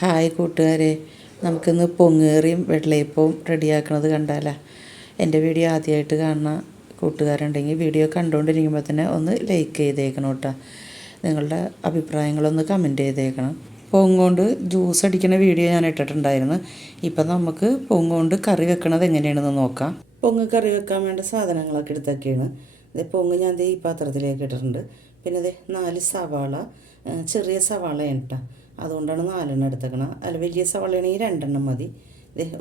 Hi കൂട്ടുകാരെ, നമുക്കിന്ന് പൊങ്ങേറിയും വെള്ളയപ്പവും റെഡിയാക്കണത് കണ്ടാലോ. എൻ്റെ വീഡിയോ ആദ്യമായിട്ട് കാണുന്ന കൂട്ടുകാരുണ്ടെങ്കിൽ വീഡിയോ കണ്ടുകൊണ്ടിരിക്കുമ്പോൾ തന്നെ ഒന്ന് ലൈക്ക് ചെയ്തേക്കണം കേട്ടോ. നിങ്ങളുടെ അഭിപ്രായങ്ങളൊന്ന് കമൻറ്റ് ചെയ്തേക്കണം. പൊങ്ങോണ്ട് ജ്യൂസ് അടിക്കുന്ന വീഡിയോ ഞാൻ ഇട്ടിട്ടുണ്ടായിരുന്നു. ഇപ്പം നമുക്ക് പൊങ്ങോണ്ട് കറി വെക്കണത് എങ്ങനെയാണെന്ന് നോക്കാം. പൊങ്ങ് കറി വെക്കാൻ വേണ്ട സാധനങ്ങളൊക്കെ എടുത്തൊക്കെയാണ്. ഇത് പൊങ്ങ് ഞാൻ ഈ പാത്രത്തിലേക്ക് ഇട്ടിട്ടുണ്ട്. പിന്നെ ഇത് 4 സവാള, ചെറിയ സവാളയാണ് കേട്ടോ, അതുകൊണ്ടാണ് 4 എടുത്തേക്കണം. അല്ല, വലിയ സവാളയാണെങ്കിൽ 2 മതി.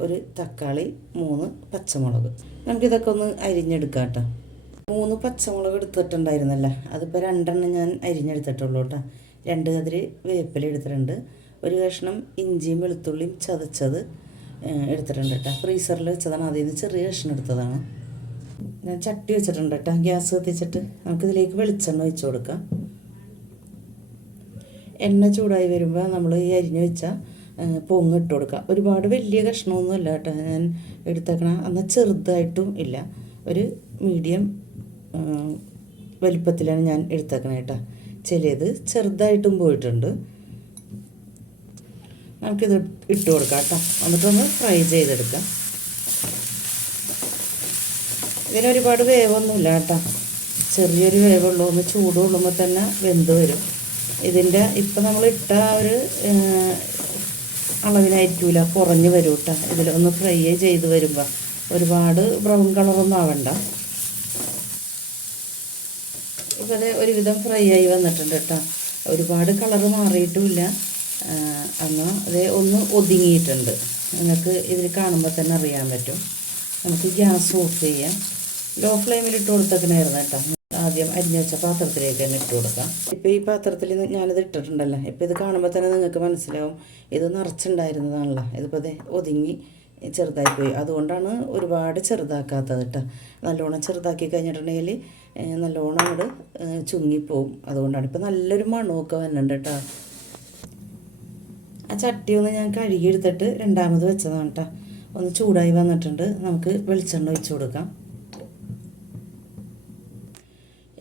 ഒരു തക്കാളി, 3 പച്ചമുളക്. നമുക്കിതൊക്കെ ഒന്ന് അരിഞ്ഞെടുക്കാം കേട്ടോ. 3 പച്ചമുളക് എടുത്തിട്ടുണ്ടായിരുന്നല്ലോ, അതിപ്പോൾ 2 ഞാൻ അരിഞ്ഞെടുത്തിട്ടുള്ളൂ കേട്ടോ. 2 കതിര് വേപ്പില എടുത്തിട്ടുണ്ട്. ഒരു കഷ്ണം ഇഞ്ചിയും വെളുത്തുള്ളിയും ചതച്ചത് എടുത്തിട്ടുണ്ട് കേട്ടോ. ഫ്രീസറിൽ വെച്ചതാണ്, അതിൽ നിന്ന് ചെറിയ കഷ്ണം എടുത്തതാണ്. ഞാൻ ചട്ടി വെച്ചിട്ടുണ്ട് കേട്ടോ. ഗ്യാസ് കത്തിച്ചിട്ട് നമുക്കിതിലേക്ക് വെളിച്ചെണ്ണ ഒഴിച്ച് കൊടുക്കാം. എണ്ണ ചൂടായി വരുമ്പോൾ നമ്മൾ ഈ അരിഞ്ഞ് വെച്ച പൊങ്ങ് ഇട്ട് കൊടുക്കുക. ഒരുപാട് വലിയ കഷ്ണമൊന്നും ഇല്ല കേട്ടോ ഞാൻ എടുത്തേക്കണം. എന്നാൽ ചെറുതായിട്ടും ഇല്ല, ഒരു മീഡിയം വലിപ്പത്തിലാണ് ഞാൻ എടുത്തേക്കണം കേട്ടോ. ചിലത് ചെറുതായിട്ടും പോയിട്ടുണ്ട്. നമുക്കിത് ഇട്ട് കൊടുക്കാം കേട്ടോ. എന്നിട്ടൊന്ന് ഫ്രൈ ചെയ്തെടുക്കാം. ഇതിനൊരുപാട് വേവൊന്നുമില്ല കേട്ടോ, ചെറിയൊരു വേവുള്ളൂ. ഒന്ന് ചൂട് കൊള്ളുമ്പോൾ തന്നെ വെന്ത് വരും. ഇതിൻ്റെ ഇപ്പം നമ്മളിട്ട ഒരു അളവിനായിരിക്കില്ല, കുറഞ്ഞ് വരും കേട്ടോ. ഇതിലൊന്ന് ഫ്രൈ ചെയ്ത് വരുമ്പോൾ ഒരുപാട് ബ്രൗൺ കളറൊന്നും ആവണ്ട. ഇപ്പോൾ അത് ഒരുവിധം ഫ്രൈ ആയി വന്നിട്ടുണ്ട് കേട്ടോ. ഒരുപാട് കളറ് മാറിയിട്ടുമില്ല, എന്നാൽ അത് ഒന്ന് ഒതുങ്ങിയിട്ടുണ്ട്. നിങ്ങൾക്ക് ഇതിൽ കാണുമ്പോൾ തന്നെ അറിയാൻ പറ്റും. നമുക്ക് ഗ്യാസ് ഓഫ് ചെയ്യാം. ലോ ഫ്ലെയിമിൽ ഇട്ട് കൊടുത്തേക്കണായിരുന്നു കേട്ടോ. ആദ്യം അരിഞ്ഞ് വെച്ച പാത്രത്തിലേക്ക് തന്നെ ഇട്ട് കൊടുക്കാം. ഇപ്പോൾ ഈ പാത്രത്തിൽ ഞാനിത് ഇട്ടിട്ടുണ്ടല്ലോ. ഇപ്പോൾ ഇത് കാണുമ്പോൾ തന്നെ നിങ്ങൾക്ക് മനസ്സിലാവും ഇത് നിറച്ചുണ്ടായിരുന്നതാണല്ലോ. ഇതിപ്പോൾ ഇത് ഒതുങ്ങി ചെറുതായിപ്പോയി. അതുകൊണ്ടാണ് ഒരുപാട് ചെറുതാക്കാത്തത് കേട്ടോ. നല്ലോണം ചെറുതാക്കി കഴിഞ്ഞിട്ടുണ്ടെങ്കിൽ നല്ലോണം അങ്ങോട്ട് ചുങ്ങിപ്പോവും. അതുകൊണ്ടാണ്. ഇപ്പോൾ നല്ലൊരു മണമൊക്കെ വന്നിട്ടുണ്ട് കേട്ടോ. ആ ചട്ടിയൊന്ന് ഞാൻ കഴുകിയെടുത്തിട്ട് രണ്ടാമത് വെച്ചതാണ് കേട്ടോ. ഒന്ന് ചൂടായി വന്നിട്ടുണ്ട്. നമുക്ക് വെളിച്ചെണ്ണ ഒഴിച്ച് കൊടുക്കാം.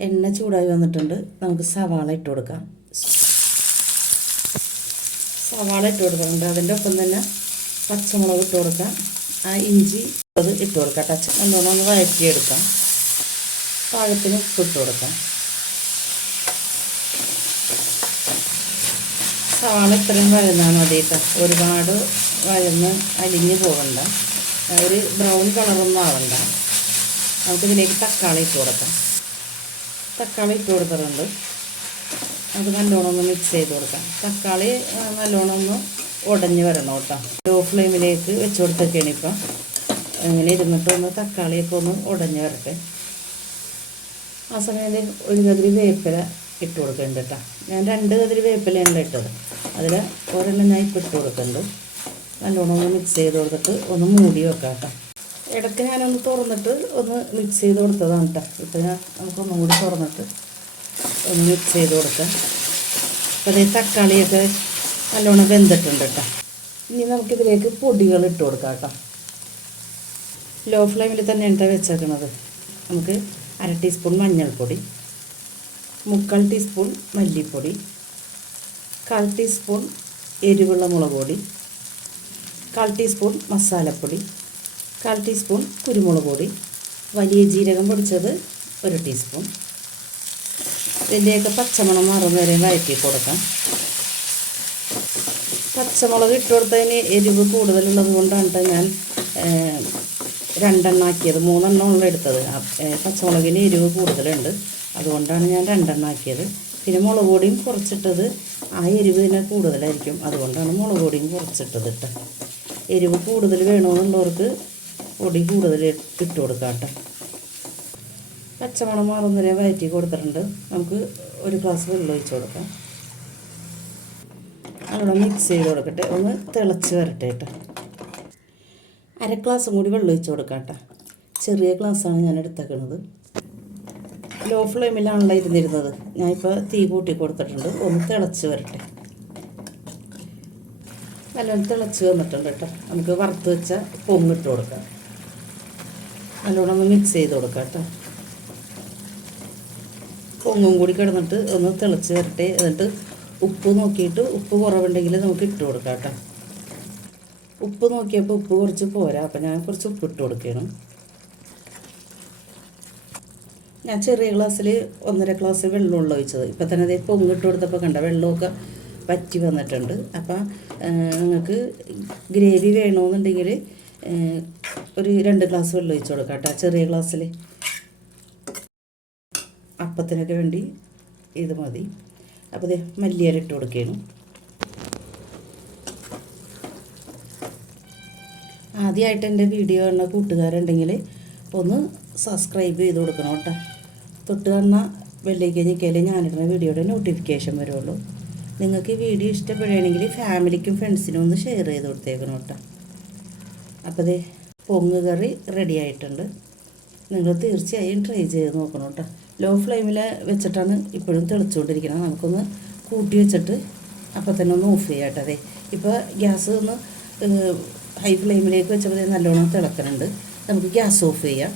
എണ്ണ ചൂടായി വന്നിട്ടുണ്ട്. നമുക്ക് സവാള ഇട്ട് കൊടുക്കാം. സവാള ഇട്ട് കൊടുക്കുന്നുണ്ട്. അതിൻ്റെ ഒപ്പം തന്നെ പച്ചമുളക് ഇട്ട് കൊടുക്കാം. ആ ഇഞ്ചി അത് ഇട്ട് കൊടുക്കാം. ടച്ച് നല്ലോണം ഒന്ന് വഴറ്റിയെടുക്കാം. പാകത്തിന് ഉപ്പ് ഇട്ട് കൊടുക്കാം. സവാള ഇത്രയും വഴന്നാൽ മതി കേട്ടോ. ഒരുപാട് വഴന്ന് അലിഞ്ഞ് പോകണ്ട, ഒരു ബ്രൗൺ കളറൊന്നും ആവണ്ട. നമുക്കിതിലേക്ക് തക്കാളി ഇട്ട് കൊടുക്കാം. തക്കാളി ഇട്ട് കൊടുത്തിട്ടുണ്ട്. അത് നല്ലോണം ഒന്ന് മിക്സ് ചെയ്ത് കൊടുക്കാം. തക്കാളി നല്ലോണം ഒന്ന് ഉടഞ്ഞ് വരണം കേട്ടോ. ലോ ഫ്ലെയിമിലേക്ക് വെച്ച് കൊടുത്തൊക്കെയാണ് ഇപ്പം. അങ്ങനെ ഇരുന്നിട്ട് ഒന്ന് തക്കാളിയൊക്കെ ഒന്ന് ഉടഞ്ഞ് വരട്ടെ. ആ സമയത്ത് ഒരു കതിരി വേപ്പില ഇട്ട് കൊടുക്കുന്നുണ്ട് കേട്ടോ. ഞാൻ 2 കതിരി വേപ്പിലയാണ് ഇട്ടത്. അതിൽ ഒരെണ്ണം ഞാൻ ഇപ്പം ഇട്ട് കൊടുക്കുന്നുണ്ട്. നല്ലോണം ഒന്ന് മിക്സ് ചെയ്ത് കൊടുത്തിട്ട് ഒന്ന് മൂടി വെക്കാം കേട്ടോ. ഇടയ്ക്ക് ഞാനൊന്ന് തുറന്നിട്ട് ഒന്ന് മിക്സ് ചെയ്ത് കൊടുത്തതാണ് കേട്ടോ. ഇപ്പോൾ നമുക്കൊന്നും കൂടി തുറന്നിട്ട് ഒന്ന് മിക്സ് ചെയ്ത് കൊടുക്കാം. അപ്പോൾ അതേ തക്കാളിയൊക്കെ നല്ലോണം വെന്തിട്ടുണ്ട് കേട്ടോ. ഇനി നമുക്കിതിലേക്ക് പൊടികൾ ഇട്ട് കൊടുക്കാം കേട്ടോ. ലോ ഫ്ലെയിമിൽ തന്നെയാണ് വെച്ചേക്കുന്നത്. നമുക്ക് 1/2 ടീസ്പൂൺ മഞ്ഞൾപ്പൊടി, 3/4 ടീസ്പൂൺ മല്ലിപ്പൊടി, 1/4 ടീസ്പൂൺ എരിവുള്ള മുളക് പൊടി, 1/4 ടീസ്പൂൺ മസാലപ്പൊടി, 1/4 ടീസ്പൂൺ കുരുമുളക് പൊടി, വലിയ ജീരകം പൊടിച്ചത് 1 ടീസ്പൂൺ. ഇതിൻ്റെയൊക്കെ പച്ചമണം മാറുന്ന വരെ വഴറ്റി കൊടുക്കാം. പച്ചമുളക് ഇട്ട് കൊടുത്തതിന് എരിവ് കൂടുതലുള്ളത് കൊണ്ടാണ് ഞാൻ 2 ആക്കിയത്. 3 ഉള്ള എടുത്തത്. പച്ചമുളകിന് എരിവ് കൂടുതലുണ്ട്, അതുകൊണ്ടാണ് ഞാൻ 2 ആക്കിയത്. പിന്നെ മുളക് പൊടിയും കുറച്ചിട്ടത്, ആ എരിവ് തന്നെ കൂടുതലായിരിക്കും, അതുകൊണ്ടാണ് മുളക് പൊടിയും കുറച്ചിട്ടത് കേട്ടോ. എരിവ് കൂടുതൽ വേണമെന്നുള്ളവർക്ക് പൊടി കൂടുതൽ ഇട്ട് കൊടുക്കാം കേട്ടോ. പച്ചമണം മാറുന്നവരെ വഴറ്റി കൊടുത്തിട്ടുണ്ട്. നമുക്ക് ഒരു ഗ്ലാസ് വെള്ളം ഒഴിച്ച് കൊടുക്കാം. അവിടെ മിക്സ് ചെയ്ത് കൊടുക്കട്ടെ. ഒന്ന് തിളച്ച് വരട്ടെ കേട്ടോ. 1/2 ഗ്ലാസും കൂടി വെള്ളം ഒഴിച്ച് കൊടുക്കാം കേട്ടോ. ചെറിയ ഗ്ലാസ്സാണ് ഞാൻ എടുത്തേക്കുന്നത്. ലോ ഫ്ലെയിമിലാണല്ലോ ഇരുന്നിരുന്നത്. ഞാനിപ്പോൾ തീ കൂട്ടി കൊടുത്തിട്ടുണ്ട്. ഒന്ന് തിളച്ച് വരട്ടെ. നല്ലോണം തിളച്ച് വന്നിട്ടുണ്ട് കേട്ടോ. നമുക്ക് വറുത്ത് വെച്ച പൊങ്ങിട്ട് കൊടുക്കാം. നല്ലോണം ഒന്ന് മിക്സ് ചെയ്ത് കൊടുക്കാം കേട്ടോ. പൊങ്ങും കൂടി കിടന്നിട്ട് ഒന്ന് തിളച്ച് വരട്ടെ. എന്നിട്ട് ഉപ്പ് നോക്കിയിട്ട് ഉപ്പ് കുറവുണ്ടെങ്കിൽ നമുക്ക് ഇട്ട് കൊടുക്കാം കേട്ടോ. ഉപ്പ് നോക്കിയപ്പോൾ ഉപ്പ് കുറച്ച് പോരാ, അപ്പം ഞാൻ കുറച്ച് ഉപ്പ് ഇട്ട് കൊടുക്കണം. ഞാൻ ചെറിയ ഗ്ലാസ്സിൽ 1.5 ഗ്ലാസ് വെള്ളമുള്ള ഒഴിച്ചത്. ഇപ്പം തന്നെ അതേ പൊങ്ങിട്ട് കൊടുത്തപ്പോൾ കണ്ട വെള്ളമൊക്കെ വറ്റി വന്നിട്ടുണ്ട്. അപ്പം നിങ്ങൾക്ക് ഗ്രേവി വേണമെന്നുണ്ടെങ്കിൽ ഒരു 2 ഗ്ലാസ് വെള്ളം ഒഴിച്ച് കൊടുക്കാം കേട്ടോ, ചെറിയ ഗ്ലാസ്സിൽ. അപ്പത്തിനൊക്കെ വേണ്ടി ഇത് മതി. അപ്പോൾ ഇത് മല്ലിയില ഇട്ട് കൊടുക്കുകയാണ്. ആദ്യമായിട്ട് എൻ്റെ വീഡിയോ കാണുന്ന കൂട്ടുകാരുണ്ടെങ്കിൽ ഒന്ന് സബ്സ്ക്രൈബ് ചെയ്ത് കൊടുക്കണം കേട്ടോ. തൊട്ട് കാണുന്ന ബെല്ലേക്ക് ഞെക്കിയാലേ ഞാനിടുന്ന വീഡിയോയുടെ നോട്ടിഫിക്കേഷൻ വരുള്ളൂ. നിങ്ങൾക്ക് ഈ വീഡിയോ ഇഷ്ടപ്പെടുകയാണെങ്കിൽ ഫാമിലിക്കും ഫ്രണ്ട്സിനും ഒന്ന് ഷെയർ ചെയ്ത് കൊടുത്തേക്കണം കേട്ടോ. അപ്പോൾ ഇത് പൊങ്ങ് കറി റെഡി ആയിട്ടുണ്ട്. നിങ്ങൾ തീർച്ചയായും ട്രൈ ചെയ്ത് നോക്കണം കേട്ടോ. ലോ ഫ്ലെയിമിൽ വെച്ചിട്ടാണ് ഇപ്പോഴും തെളിച്ചുകൊണ്ടിരിക്കുന്നത്. നമുക്കൊന്ന് കൂട്ടി വെച്ചിട്ട് അപ്പോൾ തന്നെ ഒന്ന് ഓഫ് ചെയ്യാം കേട്ടോ. അതെ ഇപ്പോൾ ഗ്യാസ് ഒന്ന് ഹൈ ഫ്ലെയിമിലേക്ക് വെച്ചപ്പോൾ നല്ലോണം തിളക്കുന്നുണ്ട്. നമുക്ക് ഗ്യാസ് ഓഫ് ചെയ്യാം.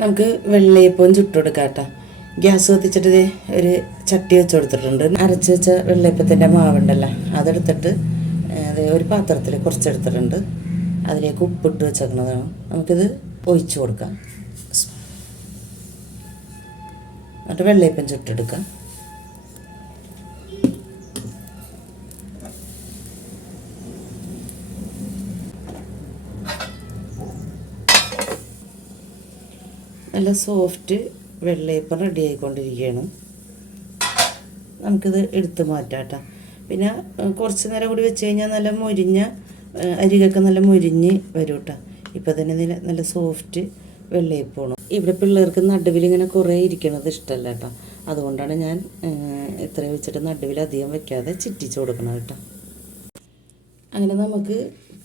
നമുക്ക് വെള്ളയപ്പം ചുട്ടുകൊടുക്കാം കേട്ടോ. ഗ്യാസ് കത്തിച്ചിട്ട് ഒരു ചട്ടി വെച്ച് കൊടുത്തിട്ടുണ്ട്. അരച്ച് വെച്ച വെള്ളയപ്പത്തിൻ്റെ മാവുണ്ടല്ലോ, അതെടുത്തിട്ട് ഒരു പാത്രത്തിൽ കുറച്ചെടുത്തിട്ടുണ്ട്. അതിലേക്ക് ഉപ്പിട്ട് വെച്ചേക്കുന്നതാണ്. നമുക്കിത് ഒഴിച്ചു കൊടുക്കാം. എന്നിട്ട് വെള്ളയപ്പം ചുട്ടെടുക്കാം. നല്ല സോഫ്റ്റ് വെള്ളയപ്പം റെഡി ആയിക്കൊണ്ടിരിക്കുകയാണ്. നമുക്കിത് എടുത്ത് മാറ്റാം കേട്ടോ. പിന്നെ കുറച്ച് നേരം കൂടി വെച്ച് കഴിഞ്ഞാൽ നല്ല മൊരിഞ്ഞ അരികൊക്കെ നല്ല മൊരിഞ്ഞ് വരും കേട്ടോ. ഇപ്പം തന്നെ നല്ല സോഫ്റ്റ് വെള്ളയപ്പമാണ്. ഇവിടെ പിള്ളേർക്ക് നടുവിലിങ്ങനെ കുറേ ഇരിക്കണത് ഇഷ്ടമല്ല കേട്ടോ. അതുകൊണ്ടാണ് ഞാൻ ഇത്രയും വെച്ചിട്ട് നടുവിൽ അധികം വെക്കാതെ ചിറ്റിച്ച് കൊടുക്കണം കേട്ടോ. അങ്ങനെ നമുക്ക്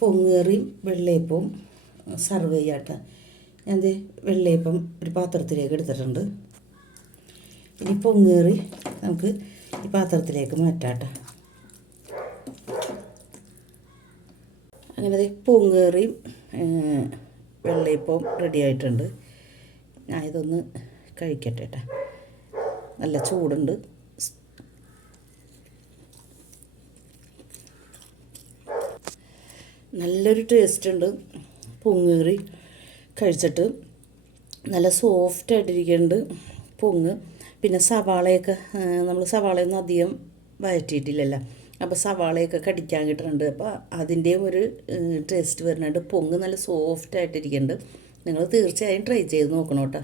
പൊങ്ങേറിയും വെള്ളയപ്പവും സർവ് ചെയ്യാം കേട്ടോ. ഞാൻ വെള്ളയപ്പം ഒരു പാത്രത്തിലേക്ക് എടുത്തിട്ടുണ്ട്. ഇനി പൊങ്ങേറി നമുക്ക് ഈ പാത്രത്തിലേക്ക് മാറ്റാം കേട്ടോ. അങ്ങനെ പൊങ്ങേറിയും വെള്ളയപ്പവും റെഡി ആയിട്ടുണ്ട്. ഞാൻ ഇതൊന്ന് കഴിക്കട്ടെ കേട്ടോ. നല്ല ചൂടുണ്ട്. നല്ലൊരു ടേസ്റ്റ് ഉണ്ട്. പൊങ്ങേറി കഴിച്ചിട്ട് നല്ല സോഫ്റ്റായിട്ടിരിക്കുന്നുണ്ട് പൊങ്ങ്. പിന്നെ സവാളയൊക്കെ നമ്മൾ സവാളയൊന്നും അധികം വഴറ്റിയിട്ടില്ലല്ലോ, അപ്പോൾ സവാളയൊക്കെ കടിക്കാൻ കിട്ടുന്നുണ്ട്. അപ്പോൾ അതിൻ്റെയും ഒരു ടേസ്റ്റ് വരുന്നുണ്ട്. പൊങ്ങ് നല്ല സോഫ്റ്റായിട്ടിരിക്കുന്നുണ്ട്. നിങ്ങൾ തീർച്ചയായും ട്രൈ ചെയ്ത് നോക്കണം കേട്ടോ.